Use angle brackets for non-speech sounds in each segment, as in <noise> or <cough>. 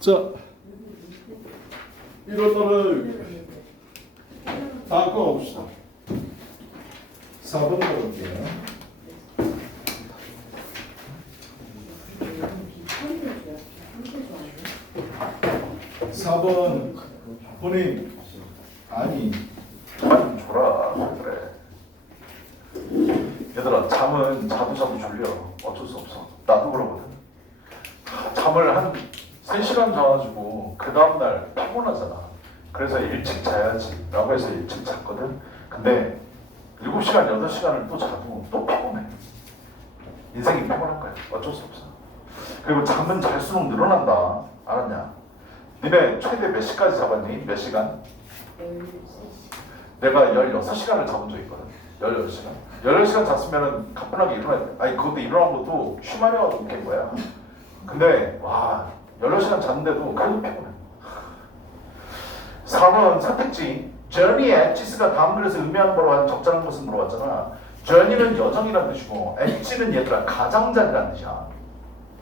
자, 이것들을 다 꺼봅시다. 4번 가볼게요. 4번 본인 아니. 좀 줘라 그래. 얘들아 잠은 자도 졸려. 어쩔 수 없어. 나도 그러거든. 하, 잠을 한 3시간 자가지고 그 다음날 피곤하잖아 그래서 일찍 자야지 라고 해서 일찍 잤거든 근데 7시간 8시간을 또 자도 또 피곤해 인생이 피곤한 거야 어쩔 수 없어 그리고 잠은 잘수록 늘어난다 알았냐 니네 최대 몇 시까지 잡았니? 몇 시간? 내가 16시간을 잡은 적 있거든. 16시간. 16시간 잤으면은 가뿐하게 일어나, 아니, 그것도 일어난 것도 쉬마려가지고 깬 거야. 근데, 와, 16시간 잤는데도 그래도 피곤해. 4번 선택지. journey 엣지스가 다음 글에서 의미하는 바로 한 적절한 것을 물어봤잖아. journey는 여정이란 뜻이고, 엣지는 얘들아, 가장자리란 뜻이야.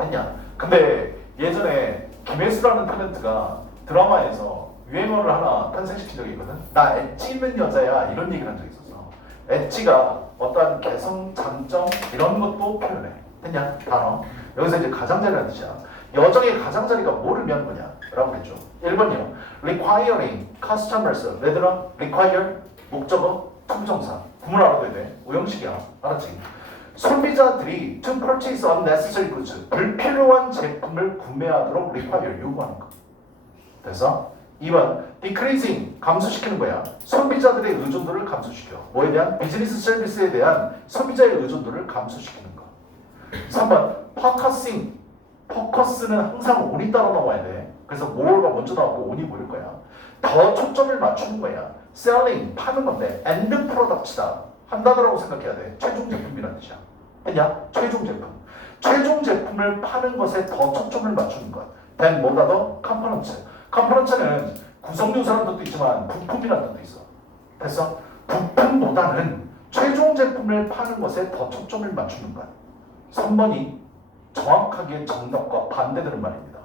했냐? 근데 예전에 김혜수라는 탤런트가 드라마에서 유행어를 하나 탄생시킨 적이 있거든. 나 엣지 있는 여자야 이런 얘기를 한 적이 있었어. 엣지가 어떠한 개성, 장점 이런 것도 표현해. 됐냐? 단어. 여기서 이제 가장자리라는 뜻이야. 여정의 가장자리가 뭐를 의미하는 거냐? 라고 했죠. 1번이요. requiring customers. 얘들아, require 목적어, 투부정사. 구문 알아둬야 돼. 오형식이야. 알았지? 소비자들이 to purchase unnecessary goods 불필요한 제품을 구매하도록 require 요구하는 거. 그래서 2번 decreasing 감소시키는 거야. 소비자들의 의존도를 감소시켜. 뭐에 대한 비즈니스 서비스에 대한 소비자의 의존도를 감소시키는 거. 3번 focusing 포커스는 항상 온이 따라 나와야 돼. 그래서 more가 먼저 나오고 온이 보일 거야. 더 초점을 맞추는 거야. selling 파는 건데 end product다. 한 단어라고 생각해야 돼. 최종 제품이라는 뜻이야. 했냐? 최종 제품. 최종 제품을 파는 것에 더 초점을 맞추는 것. then 뭐다 더? 컴포넌트. 컴포넌트는 구성 요소라는 뜻도 있지만 부품이라는 뜻도 있어. 됐어? 부품보다는 최종 제품을 파는 것에 더 초점을 맞추는 것. 3번이 정확하게 정답과 반대되는 말입니다.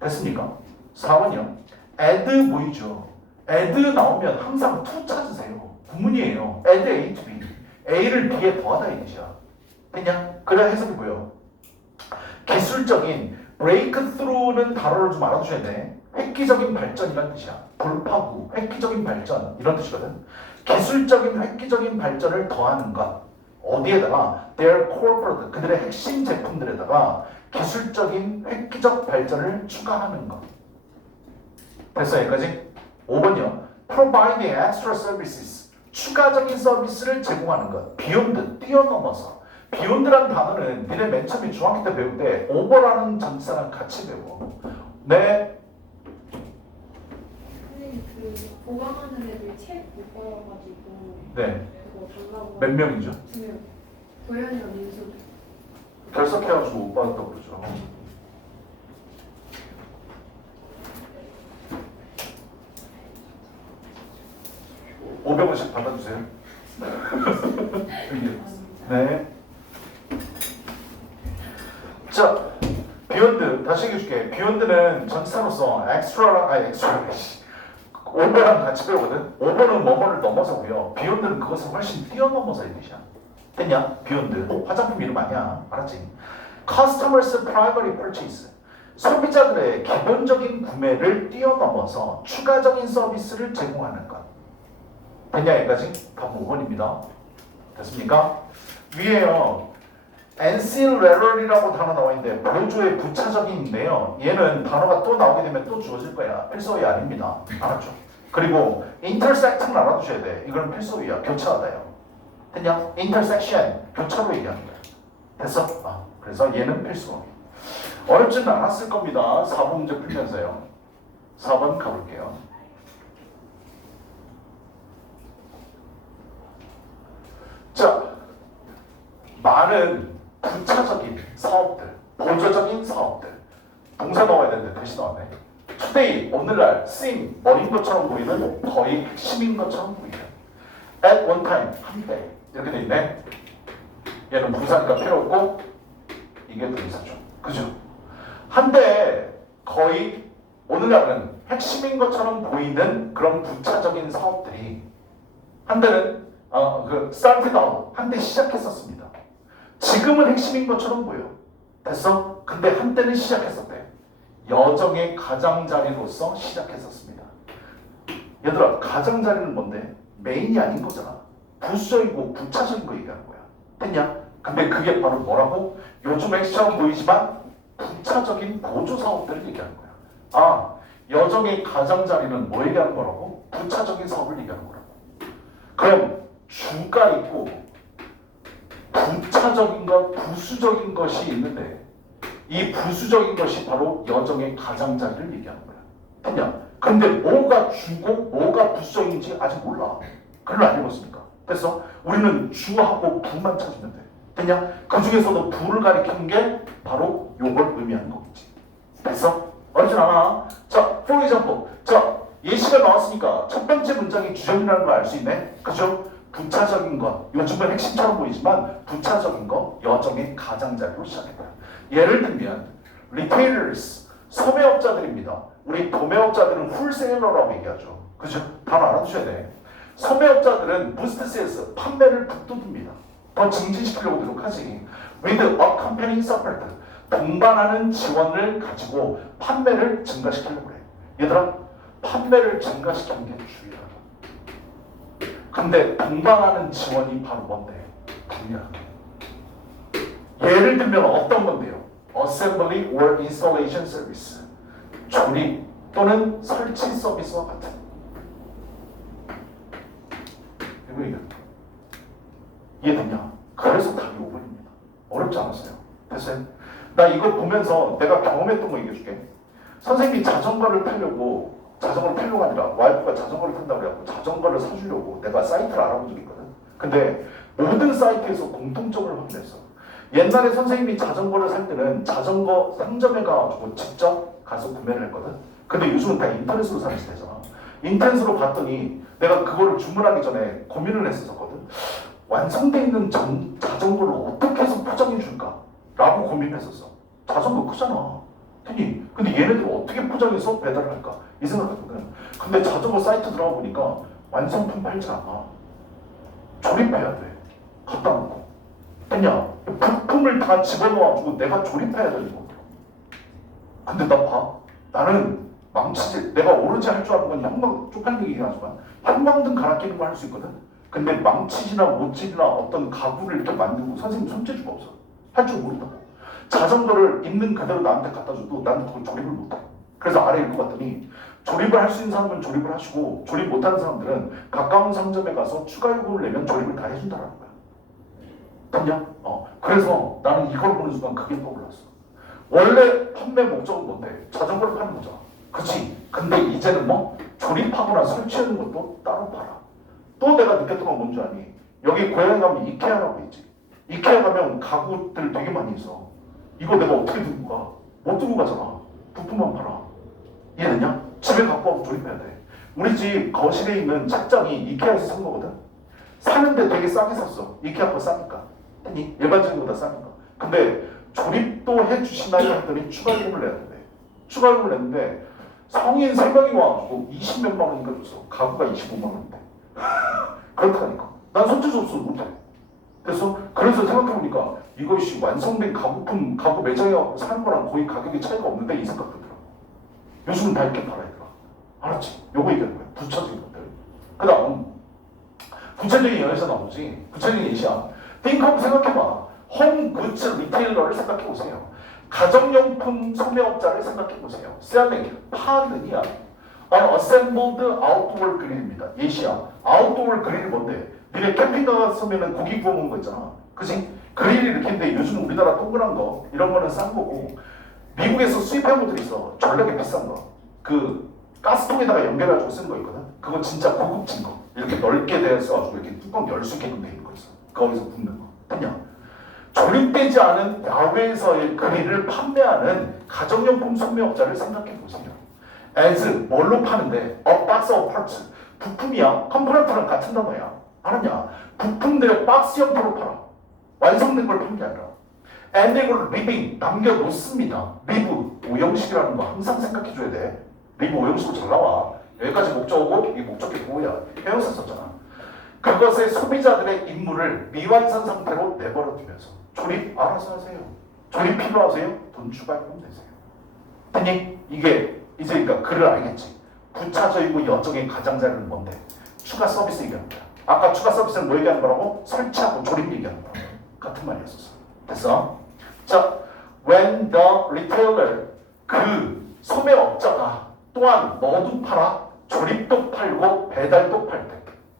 됐습니까? 4번이요. add 보이죠? add 나오면 항상 to 찾으세요. 구문이에요. add A to B. A를 B에 더하다 이 뜻이야. 됐냐? 그래 해석이 보여. 기술적인 breakthrough는 단어를 좀 알아두셔야 돼. 획기적인 발전이라는 뜻이야. 돌파구, 획기적인 발전 이런 뜻이거든. 기술적인 획기적인 발전을 더하는 것. 어디에다가 their core product 그들의 핵심 제품들에다가 기술적인 획기적 발전을 추가하는 것. 됐어 여기까지? 5번이요. providing extra services 추가적인 서비스를 제공하는 것. beyond 뛰어넘어서 beyond라는 단어는 니네 맨 처음에 중학교 때 배울 때 over라는 전치사랑 같이 배워. 네, 선생님 그 보강하는 애들 책못 받아가지고 네. 달라고 몇 명이죠? 두 명 도현이랑 민수 결석해가지고 못 받았다고 그러죠. 500원씩 받아주세요. <laughs> 네. 자, 비욘드 다시 얘기해줄게. 비욘드는 전치사로서 엑스트라랑 아니 엑스트라 오버랑 같이 배우거든. 오버는 뭐뭐를 넘어서고요. 비욘드는 그것을 훨씬 뛰어넘어서 이 뜻이야. 됐냐? 비욘드. 화장품 이름 아니야. 알았지? Customers primary purchase. 소비자들의 기본적인 구매를 뛰어넘어서 추가적인 서비스를 제공하는 것. 됐냐 여기까지? 답은 5번입니다. 됐습니까? 위에요. Ancillar이라고 단어 나와 있는데 보조의 부차적인인데요. 얘는 단어가 또 나오게 되면 또 주어질 거야. 필소위 아닙니다. 알았죠? 그리고 intersect는 알아두셔야 돼. 이거는 필소위야. 교차하다요. 됐냐? intersection 교차로 얘기하는 거야. 됐어? 아, 그래서 얘는 필수. 어렵지는 않았을 겁니다. 4번 문제 풀면서요. 4번 가볼게요. 자, 많은 부차적인 사업들, 보조적인 사업들, 동사 나와야 되는데 대신 나왔네. today, 오늘날 쓰임, 어린 것처럼 보이는 거의 핵심인 것처럼 보이는 at one time, 한때 이렇게 돼 있네. 얘는 부사니까 필요 없고 이게 동사죠. 그죠? 한데 거의 오늘날은 핵심인 것처럼 보이는 그런 부차적인 사업들이 한때는 어, 그 started out 한때 시작했었습니다. 지금은 핵심인 것처럼 보여. 됐어? 근데 한때는 시작했었대. 여정의 가장자리로서 시작했었습니다. 얘들아, 가장자리는 뭔데? 메인이 아닌 거잖아. 부수적이고 부차적인 거 얘기하는 거야. 됐냐? 근데 그게 바로 뭐라고? 요즘 핵심처럼 보이지만 부차적인 보조 사업들을 얘기하는 거야. 아, 여정의 가장자리는 뭐 얘기하는 거라고? 부차적인 사업을 얘기하는 거라고. 그럼 주가 있고 부차적인 것, 부수적인 것이 있는데 이 부수적인 것이 바로 여정의 가장자리를 얘기하는 거야. 됐냐? 근데 뭐가 주고 뭐가 부수적인지 아직 몰라. 그걸 안 읽었으니까. 됐어? 우리는 주하고 부만 찾으면 돼. 됐냐? 그 중에서도 부를 가리키는 게 바로 요걸 의미하는 거겠지. 됐어? 어렵진 않아. 자, for example. 자, 예시가 나왔으니까 첫 번째 문장이 주정이라는 걸 알 수 있네. 그죠? 부차적인 것. 요즘은 핵심처럼 보이지만 부차적인 것, 여정의 가장자리로 시작했다. 예를 들면 retailers, 소매업자들입니다. 우리 도매업자들은 홀세일러라고 얘기하죠. 그죠? 단어 알아두셔야 돼. 소매업자들은 부스트 세일스, 판매를 북돋웁니다. 더 증진시키려고 노력하지. With a company support, 동반하는 지원을 가지고 판매를 증가시키려고 그래. 얘들아, 판매를 증가시키는 게 주의다. 근데 동반하는 지원이 바로 뭔데? 분야하게. 예를 들면 어떤 건데요? Assembly or Installation Service. 조립 또는 설치 서비스와 같은. 얘기야. 이해됐냐? 그래서 답이 5번입니다. 어렵지 않았어요. 됐어요? 나 이거 보면서 내가 경험했던 거 얘기해줄게. 선생님이 자전거를 타려고 자전거를 타려고 아니라 와이프가 자전거를 탄다고 그래갖고 자전거를 사주려고 내가 사이트를 알아본 적이 있거든. 근데 모든 사이트에서 공통점을 확인했어. 옛날에 선생님이 자전거를 살 때는 자전거 상점에 가가지고 직접 가서 구매를 했거든. 근데 요즘은 다 인터넷으로 사는 시대잖아. 인터넷으로 봤더니 내가 그거를 주문하기 전에 고민을 했었거든. 완성돼 있는 전, 자전거를 어떻게 해서 포장해 줄까? 라고 고민을 했었어. 자전거 크잖아. 괜히. 근데 얘네들 어떻게 포장해서 배달을 할까? 이 생각했거든. 근데 자전거 사이트 들어가 보니까 완성품 팔지 않아. 조립해야 돼. 갖다 놓고. 됐냐? 부품을 다 집어넣어가지고 내가 조립해야 되는 거. 근데 나 봐. 나는 망치질, 내가 오로지 할 줄 아는 건 형광, 쪽팔리긴 하지만 형광등 갈아 끼는 거 할 수 있거든. 근데 망치질이나 못질이나 어떤 가구를 이렇게 만들고 선생님 손재주가 없어. 할 줄 모른다고. 자전거를 있는 그대로 나한테 갖다 줘도 난 그걸 조립을 못해. 그래서 아래 읽어봤더니 조립을 할 수 있는 사람은 조립을 하시고 조립 못하는 사람들은 가까운 상점에 가서 추가 요금을 내면 조립을 다 해준다라는 거야. 됐냐? 어. 그래서 나는 이걸 보는 순간 그게 떠올랐어. 원래 판매 목적은 뭔데? 자전거를 파는 거잖아. 그치? 근데 이제는 뭐? 조립하거나 설치하는 것도 따로 팔아. 또 내가 느꼈던 건 뭔지 아니? 여기 고향 가면 이케아라고 있지. 이케아 가면 가구들 되게 많이 있어. 이거 내가 어떻게 들고 가? 못 들고 가잖아. 부품만 팔아. 이해됐냐? 집에 갖고 와서 조립해야 돼. 우리 집 거실에 있는 책장이 이케아에서 산 거거든. 사는데 되게 싸게 샀어. 이케아 거 싸니까. 아니 일반적인 거보다 싸니까. 근데 조립도 해주시나요? 했더니 추가요금을 내야 된대. 추가요금을 냈는데 성인 세 명이 와가지고 20몇만 원인가 줬어. 가구가 25만 원인데. <laughs> 그렇다니까. 난 손재주 없어 못해. 그래서 그래서 생각해보니까 이것이 완성된 가구품 가구 매장에 가고 사는 거랑 거의 가격이 차이가 없는데 이 생각 들더라. 요즘은 다 이렇게 팔아야 돼. 알았지? 요거 얘기하는 거야. 부차적인 것들. 그 다음 구체적인 예시가 나오지. 구체적인 예시야. 띵하고 생각해봐. 홈 굿즈 리테일러를 생각해보세요. 가정용품 소매업자를 생각해보세요. selling, 파느냐. 아, assembled outdoor grill입니다. 예시야. outdoor 그릴이 뭔데? 니네 캠핑 갔으면 고기 구워 먹는 거 있잖아. 그지? 그릴이 이렇게 있는데 요즘 우리나라 동그란 거 이런 거는 싼 거고 미국에서 수입한 것들이 있어. 졸라게 비싼 거. 그 가스통에다가 연결해가지고 쓰는 거 있거든. 그거 진짜 고급진 거. 이렇게 넓게 되어서 이렇게 뚜껑 열 수 있게끔 돼 있는 거 있어. 거기서 굽는 거. 됐냐? 조립되지 않은 야외에서의 그릴을 판매하는 가정용품 소매업자를 생각해 보세요. as 뭘로 파는데? a box of parts. 부품이야. 컴포넌트랑 같은 단어야. 알았냐? 부품들의 박스 형태로 팔아. 완성된 걸 파는 게 아니라. and 이걸 living 남겨놓습니다. live 오형식이라는 거 항상 생각해 줘야 돼. 리브 오형식으로 잘 나와. 여기까지 목적어고 이 목적이 뭐야? 형용사 썼잖아. 그것의 소비자들의 임무를 미완성 상태로 내버려 두면서 조립 알아서 하세요. 조립 필요하세요? 돈 추가하면 되세요. 됐니? 이게 이제 그러니까 글을 알겠지. 부차적이고 여정의 가장자리는 뭔데? 추가 서비스 얘기하는 거야. 아까 추가 서비스는 뭐 얘기하는 거라고? 설치하고 조립 얘기하는 거야. 같은 말이었었어. 됐어? 자, when the retailer 그 소매업자가 또한 너도 팔아 조립도 팔고 배달도 팔 때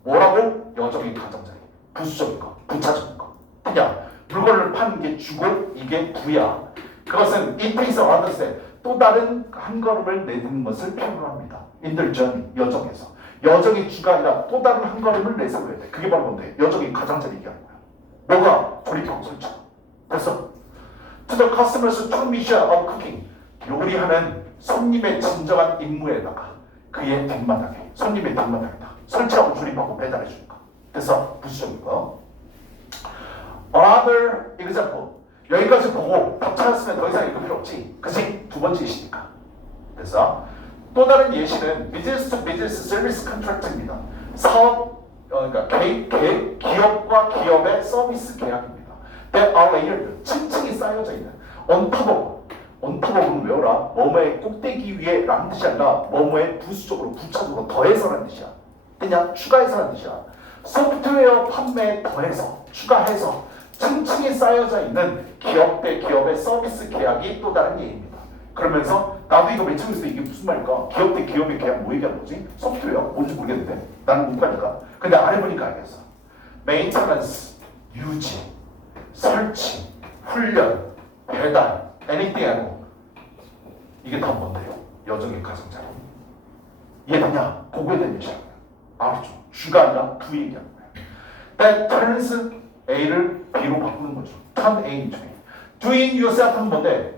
뭐라고? 여정의 가장자리. 부수적인 거, 부차적인 거. 그냥 물건을 파는 게 주고 이게 부야. 그것은 it takes another step. 또 다른 한 걸음을 내딛는 것을 필요로 합니다. 인들전 여정에서 여정이 주가 아니라 또 다른 한 걸음을 내세워야 돼. 그게 바로 뭔데? 여정이 가장자리 얘기하는 거야. 뭐가 조립하고 설치. 됐어? To the customer's true mission of cooking. 요리하는 손님의 진정한 임무에다가 그의 뒷마당에 손님의 뒷마당에다 설치하고 조립하고 배달해 주니까. 됐어? 부수적인 거. Another example. 여기까지 보고 답 찾았으면 더 이상 읽을 필요 없지. 그지? 두 번째 예시니까. 그래서 또 다른 예시는 business to business service contract입니다. 사업, 어, 그러니까 개, 개, 기업과 기업의 서비스 계약입니다. That are layered, 층층이 쌓여져 있는 on top of, of는 외워라. 뭐뭐의 꼭대기 위에 라는 뜻이 아니라 뭐뭐의 부수적으로 부차적으로 더해서라는 뜻이야. 그냥 추가해서라는 뜻이야. 소프트웨어 판매에 더해서 추가해서 층층이 쌓여져 있는 기업 대 기업의 서비스 계약이 또 다른 예입니다. 그러면서 나도 이거 맨 처음에 이게 무슨 말일까? 기업 대 기업의 계약 뭐 얘기하는 거지? 소프트웨어? 뭔지 모르겠는데 나는 문과니까. 근데 안 해보니까 알겠어. 메인터넌스, 유지, 설치, 훈련, 배달, anything 이게 다 뭔데요? 여정의 가성자리. 이해되냐? 그거에 대한 얘기야. 알았죠? 주가 아니라 부 얘기하는 거야. That turns A를 B로 바꾸는 거죠. turn A into B. Doing yourself 은 뭔데?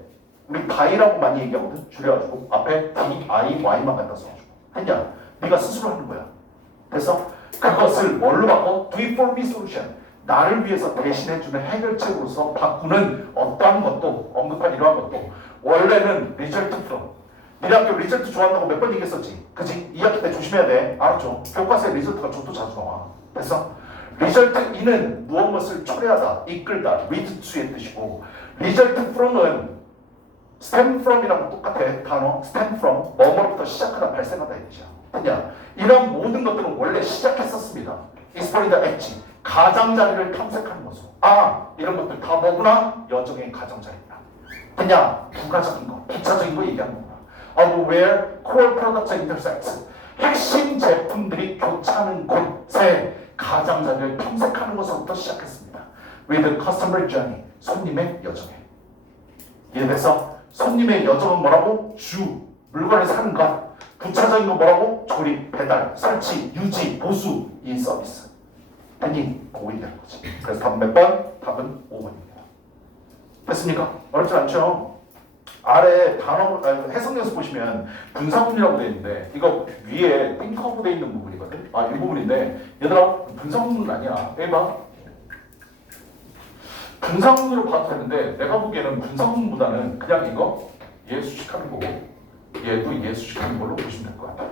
우리 다이라고 많이 얘기하거든. 줄여가지고 앞에 D, I, Y만 갖다 써가지고 했냐? 네가 스스로 하는 거야. 됐어? 그것을 뭘로 바꿔? Do it for me solution. 나를 위해서 대신해주는 해결책으로서 바꾸는 어떠한 것도 언급한 이러한 것도 원래는 result from 니네 학교 리절트 좋아한다고 몇 번 얘기했었지. 그지? 2학기 때 조심해야 돼. 알았죠? 교과서에 리절트가 좋도 자주 나와. 됐어? 리절트 이는 무엇 무엇을 초래하다, 이끌다, lead to의 뜻이고 리절트 from은 stem from이랑 똑같아 단어. stem from 뭐뭐부터 시작하다 발생하다 이 뜻이야. 그냥 이런 모든 것들은 원래 시작했었습니다. 익스포리다 엣지 가장자리를 탐색하는 것으로 아 이런 것들 다 뭐구나? 여정의 가장자리다 그냥 부가적인 거, 기차적인 거 얘기하는 거구나 of where core products intersect 핵심 제품들이 교차하는 곳에 가장자리를 탐색하는 것으로부터 시작했습니다 with customer journey 손님의 여정에 이해돼서 손님의 여정은 뭐라고? 주, 물건을 사는 것. 부차적인 건 뭐라고? 조립, 배달, 설치, 유지, 보수, 이 서비스. 아니, 그거 얘기하는 거지. 그래서 답은 몇 번? 답은 5번입니다. 됐습니까? 어렵지 않죠? 아래 단어, 아니, 해석 연습 보시면 분사문이라고 되어 있는데 이거 위에 띵커브 되어 있는 부분이거든? 아, 이 부분인데 얘들아, 분사문은 아니야. 여기 봐. 분상문으로 봐도 되는데 내가 보기에는 분상문보다는 그냥 이거 얘 수식하는 거고 얘도 얘 수식하는 걸로 보시면 될 것 같아요.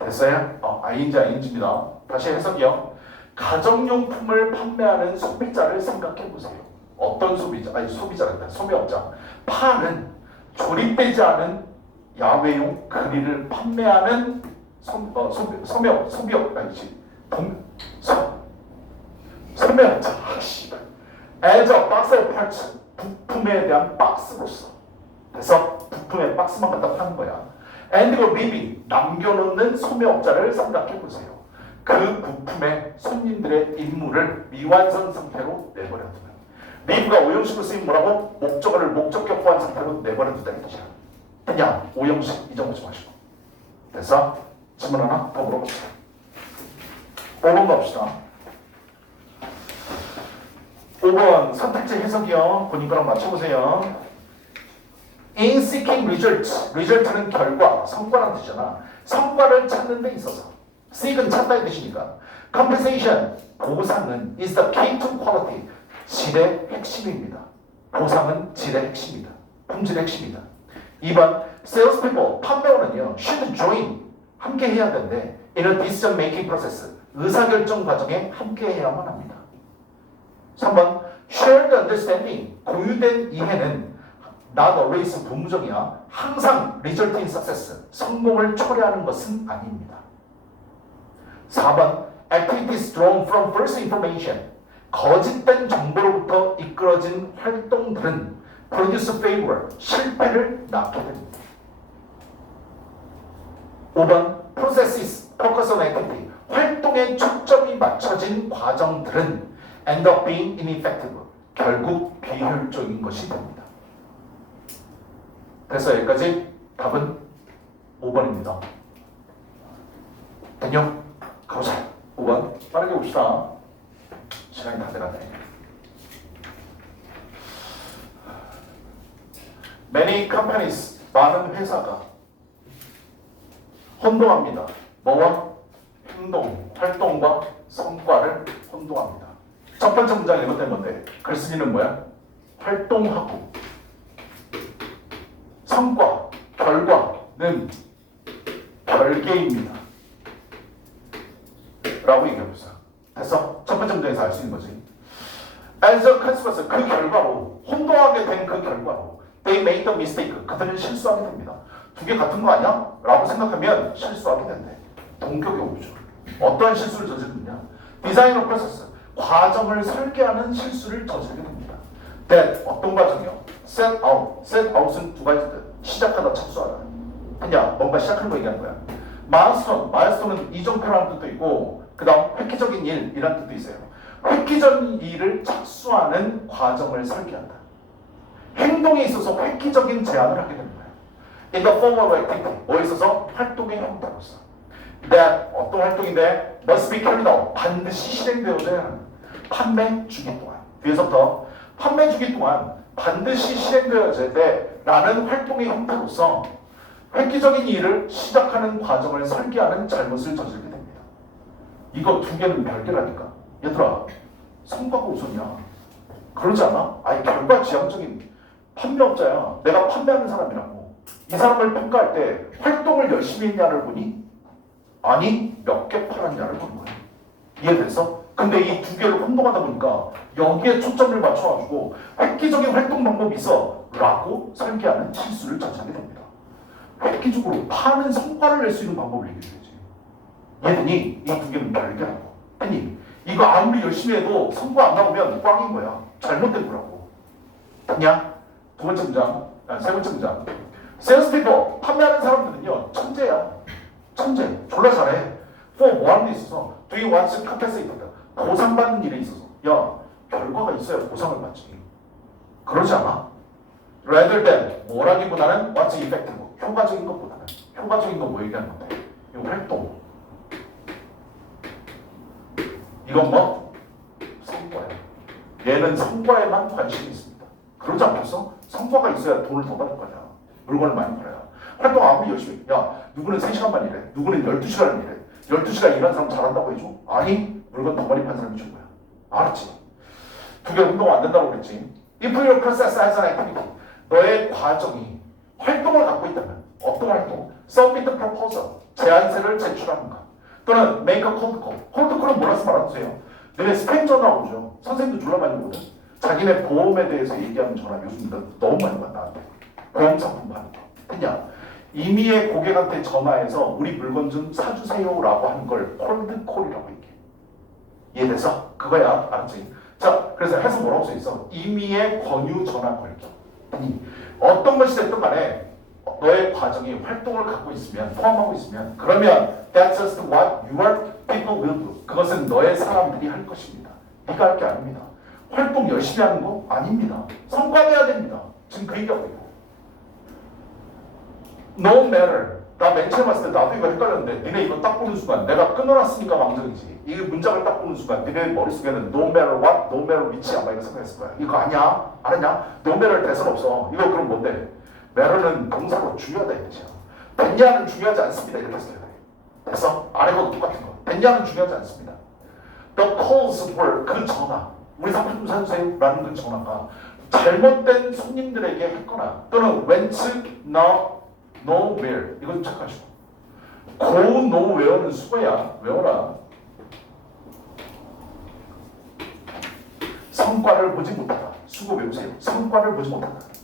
됐어요? 어, ING ING입니다. 다시 해석이요. 가정용품을 판매하는 소비자를 생각해 보세요. 어떤 소비자? 아니 소비자란다. 소매업자. 파는 조립되지 않은 야외용 그릴을 판매하는 소, 어, 소매업, 소비업 아니지. 동, 소, 소매업자. 아, 씨발. box of parts 부품에 대한 박스로서 그래서 부품의 박스만 갖다 파는 거야 and the living 남겨놓는 소매업자를 생각해 보세요 그 부품의 손님들의 임무를 미완성 상태로 내버려두는 리브가 오형식으로 쓰인 뭐라고? 목적어를 목적격보한 상태로 내버려 두다는 뜻이야 그냥 오형식 잊어먹지 마시고 됐어? 질문 하나 더 물어봅시다 5번 갑시다 5번 선택지 해석이요. 본인 거랑 맞춰보세요. In seeking result, result는 결과, 성과란 뜻이잖아. 성과를 찾는 데 있어서 seek은 찾다의 뜻이니까 compensation, 보상은 is the key to quality, 질의 핵심입니다. 보상은 질의 핵심이다. 품질의 핵심이다. 2번 salespeople, 판매원은요, should join, 함께 해야 되는데, in a decision making process, 의사결정 과정에 함께 해야만 합니다. 3번, shared understanding, 공유된 이해는 not always 부무정이야. 항상 result in success, 성공을 초래하는 것은 아닙니다. 4번, activities drawn from first information, 거짓된 정보로부터 이끌어진 활동들은 produce failure, 실패를 낳게 됩니다. 5번, processes, focus on activity, 활동에 초점이 맞춰진 과정들은 end up being ineffective, 결국 비효율적인 것이 됩니다. 그래서 여기까지 답은 5번입니다. 됐냐? 가보자. 5번. 빠르게 봅시다. 시간이 다 돼가네. Many companies, 많은 회사가 혼동합니다. 뭐와? 행동, 활동과 성과를 혼동합니다. 첫 번째 문장 이것 건데 글쓰기는 뭐야? 활동하고 성과, 결과는 별개입니다. 라고 얘기해보자. 됐어? 첫 번째 문장에서 알 수 있는 거지. As a consequence, 그 결과로, 혼동하게 된 그 결과로, they made a mistake. 그들은 실수하게 됩니다. 두 개 같은 거 아니야? 라고 생각하면 실수하게 된대. 동격의 오류죠. 어떠한 실수를 저지르느냐? 디자이너 프로세스, 과정을 설계하는 실수를 저지르게 됩니다. that, 어떤 과정이요? set out, set out은 두 가지들. 시작하다, 착수하다. 그냥 뭔가 시작하는 거 얘기하는 거야. 마일스톤, 마일스톤은 이정표라는 뜻도 있고 그 다음 획기적인 일이라는 뜻도 있어요. 획기적인 일을 착수하는 과정을 설계한다. 행동에 있어서 획기적인 제안을 하게 됩니다. In the form of activity, 뭐에 있어서 활동의 형태로서. That 어떤 활동인데 must be carried out, 반드시 실행되어져야 하는 판매 주기 동안. 뒤에서부터 판매 주기 동안 반드시 실행되어져야 돼 라는 활동의 형태로서 획기적인 일을 시작하는 과정을 설계하는 잘못을 저지르게. 이거 두 개는 별개라니까. 얘들아, 성과가 우선이야. 그러지 않아? 아니, 결과 지향적인 판매업자야. 내가 판매하는 사람이라고. 이 사람을 평가할 때 활동을 열심히 했냐를 보니 아니, 몇 개 팔았냐를 보는 거야. 이해돼서? 근데 이 두 개를 혼동하다 보니까 여기에 초점을 맞춰가지고 획기적인 활동 방법이 있어 라고 설계하는 실수를 저지르게 됩니다. 획기적으로 파는 성과를 낼 수 있는 방법을 얘기해줘야지. 얘들이 이 두 개는 별개라고. 아니, 이거 아무리 열심히 해도 성과 안 나오면 꽝인 거야. 잘못된 거라고. 됐냐? 두 번째 문장, 아, 세 번째 문장. 세일스피퍼, 판매하는 사람들은요, 천재야. 천재. 졸라 잘해. for 뭐 하는 데 있어서, doing what's compensated. 보상받는 일에 있어서. 야, 결과가 있어야 보상을 받지. 그러지 않아? rather than 뭐라기보다는 what's effective 효과적인 것보다는 효과적인 건 뭐 얘기하는 건데 이 활동 이건 뭐? 성과야. 얘는 성과에만 관심이 있습니다. 그러지 않겠어? 성과가 있어야 돈을 더 받을 거냐 물건을 많이 팔아야 활동 아무리 열심히 야 누구는 3시간만 일해. 누구는 12시간을 일해. 12시간 일하는 사람 잘한다고 해줘? 아니 물건 더 많이 파는 사람이 준 거야. 알았지? 두 개 운동 안 된다고 그랬지? If your process has an activity 너의 과정이 활동을 갖고 있다면 어떤 활동? Submit proposal 제안서를 제출하는가 또는 call cold call은 몰라서 말아주세요. 너네 스팸 전화 오죠. 선생님도 졸라 많이 오거든. 자기네 보험에 대해서 얘기하는 전화 요즘 나 너무 많이 받 나한테 보험 상품 받는 거. 그냥 이미의 고객한테 전화해서 우리 물건 좀 사주세요라고 하는 걸 콜드 콜이라고 얘기해. 이해돼서? 그거야 알았지? 자 그래서 해서 뭐라고 써 있어? 임의의 권유 전화 걸기. 아니 어떤 것이 됐든 간에 너의 과정이 활동을 갖고 있으면 포함하고 있으면 그러면 that's just what your people will do. 그것은 너의 사람들이 할 것입니다. 네가 할 게 아닙니다. 활동 열심히 하는 거 아닙니다. 성과 내야 됩니다. 지금 그 얘기하고 있고. No matter. 나 맨 처음 봤을 때 나도 이거 헷갈렸는데 니네 이거 딱 보는 순간 내가 끊어놨으니까 망정이지. 이 문장을 딱 보는 순간 니네 머릿속에는 no matter what, no matter which 아마 이거 생각했을 거야. 이거 아니야? 알았냐? no matter 대선 없어. 이거 그럼 뭔데? Matter는 동사로 중요하다 이 뜻이야 됐냐는 중요하지 않습니다. 이렇게 돼 됐어? 아래가 똑같은 거. 됐냐는 중요하지 않습니다. The calls were 그 전화. 우리 상품 좀 사주세요 라는 그 전화가 잘못된 손님들에게 했거나 또는 went not nowhere. 이건 착하시고. go nowhere는 수거야 외워라. 성과를 보지 못하다. 수고 외우세요. 성과를 보지 못하다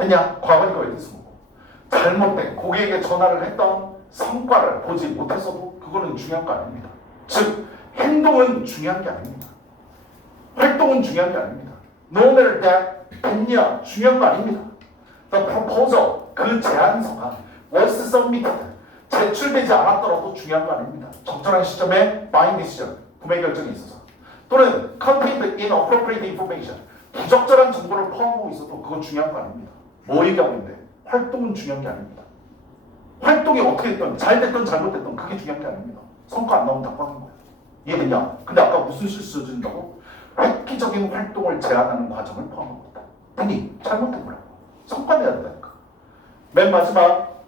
됐냐? 과거니까 거고 잘못된 고객에게 전화를 했던 성과를 보지 못했어도 그거는 중요한 거 아닙니다. 즉 행동은 중요한 게 아닙니다. 활동은 중요한 게 아닙니다. No matter that 됐냐 중요한 거 아닙니다. The proposal 그 제안서가 was submitted 제출되지 않았더라도 중요한 거 아닙니다. 적절한 시점에 buying decision 구매 결정이 있어서. 또는 contained inappropriate information 부적절한 정보를 포함하고 있어도 그거 중요한 거 아닙니다 뭐 얘기하고 있는데 활동은 중요한 게 아닙니다. 활동이 어떻게 됐든 잘 됐든 잘못됐든 그게 중요한 게 아닙니다. 성과 안 나오면 답답한 거예요. 이해됐냐? 근데 아까 무슨 실수 저지른다고? 획기적인 활동을 제안하는 과정을 포함하고 있다. 아니 잘못된 거라고. 성과 내야 된다니까. 맨 마지막.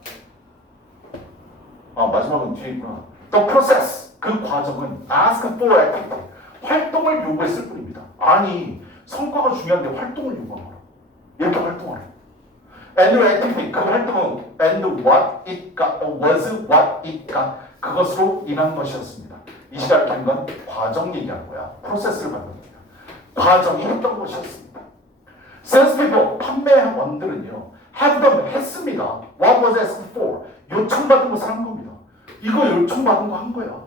아 마지막은 뒤에 있구나. The process. 그 과정은 ask for activity. 활동을 요구했을 뿐입니다. 아니 성과가 중요한데 활동을 요구한 거라 이렇게 활동하 your activity 그 활동은 and what it got was what it got. 그것으로 인한 것이었습니다. 이된건 과정 얘기하는 거야. 프로세스를 만든 거야. 과정이 했던 것이었습니다. Salespeople 판매원들은요 have 했습니다. What was asked for? 요청받은 것을 한 겁니다. 이거 요청받은 거 한 거야.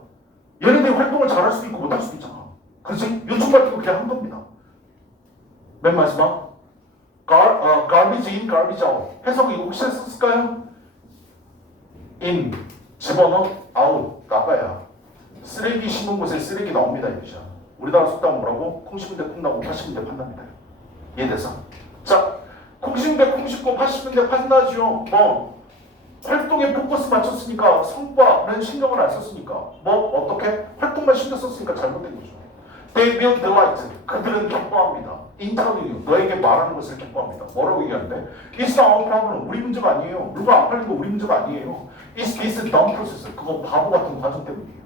얘네들이 활동을 잘할 수도 있고 못할 수도 있잖아. 그렇지? 요청받은 거 그냥 한 겁니다. 맨 마지막 gar, 어, garbage in, garbage out. 해석 이거 혹시 했었을까요? in. 집어넣어? out. 나가야. 쓰레기 심은 곳에 쓰레기 나옵니다 이 뜻이야. 우리나라 속담 뭐라고? 콩 심은 데 콩 나고 파 심은 데 판답니다. 이해돼서? 자, 콩 심은 데콩 심고 파 심은 데 판다지요 뭐? 활동에 포커스 맞췄으니까 성과는 신경을 안 썼으니까. 뭐? 어떻게? 활동만 신경 썼으니까 잘못된 거죠 They delight 그들은 기뻐합니다. you 너에게 말하는 것을 기뻐합니다. 뭐라고 얘기하는데? It's our problem 우리 문제가 아니에요. 물건 안 팔린 거 우리 문제가 아니에요. It's this dumb process. 그거 바보 같은 과정 때문이에요.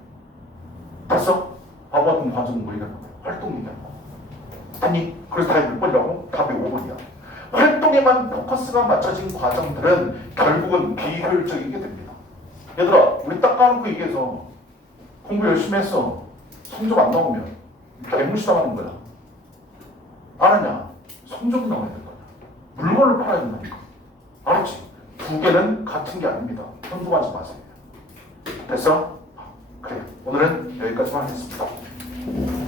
됐어? 바보 같은 과정은 뭐 얘기하는 거야? 활동 얘기하는 거 아니? 그래서 답이 몇 번이라고? 답이 5번이야. 활동에만 포커스가 맞춰진 과정들은 결국은 비효율적이게 됩니다. 얘들아 우리 딱 까놓고 얘기해서 공부 열심히 했어. 성적 안 나오면 개무시당하는 거야 알았냐? 성적 나와야 될 거야 물건을 팔아야 된다니까 알았지? 두 개는 같은 게 아닙니다. 혼동하지 마세요. 됐어? 그래. 오늘은 여기까지만 하겠습니다